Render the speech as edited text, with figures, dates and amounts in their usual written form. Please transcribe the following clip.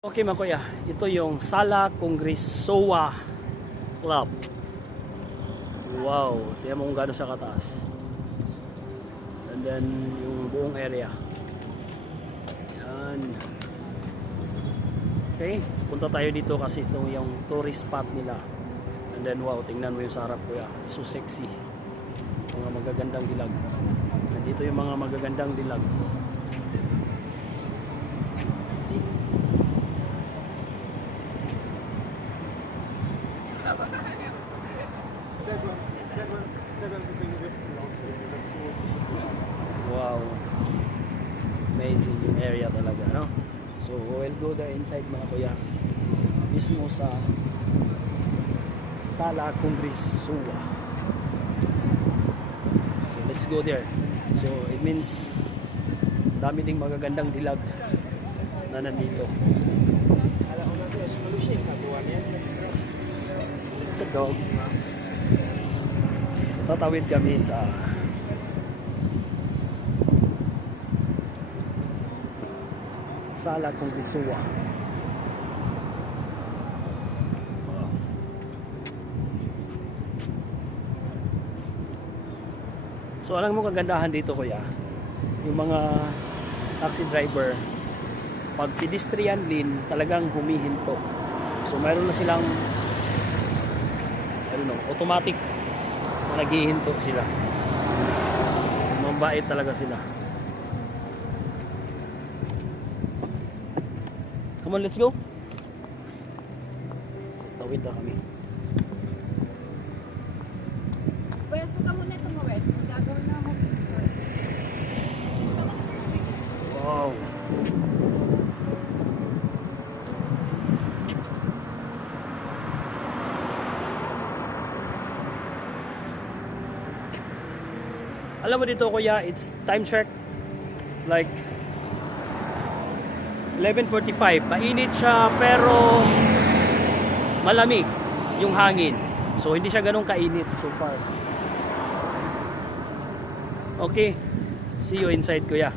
Okay mga kuya, ito yung Sala Congresowa Club. Wow, tiyan mo kung gaano siya kataas. And then yung buong area. Yan. Okay, punta tayo dito kasi ito yung tourist spot nila. And then wow, tingnan mo yung sarap kuya. It's so sexy. Mga magagandang dilag. Nandito yung mga magagandang dilag. Wow, amazing yung area talaga, no? So we'll go there inside mga kuya, mismo sa Sala Congresowa. So let's go there. So it means dami ding magagandang dilag na nandito. It's a dog. Tatawid kami sa Sala Congresowa. So alam mo kagandahan dito kuya, yung mga taxi driver pag pedestrian lane talagang humihinto. So mayroon na silang automatic na naghihinto sila. Mabait talaga sila. Come on, let's go. So, tawid na kami. Kuya, suka mo na ito mo, Wet. Gagawin na ako. Wow. Alam mo dito kuya, it's time check like 11:45. Mainit siya pero malamig yung hangin. So hindi siya ganun kainit so far. Okay. See you inside kuya.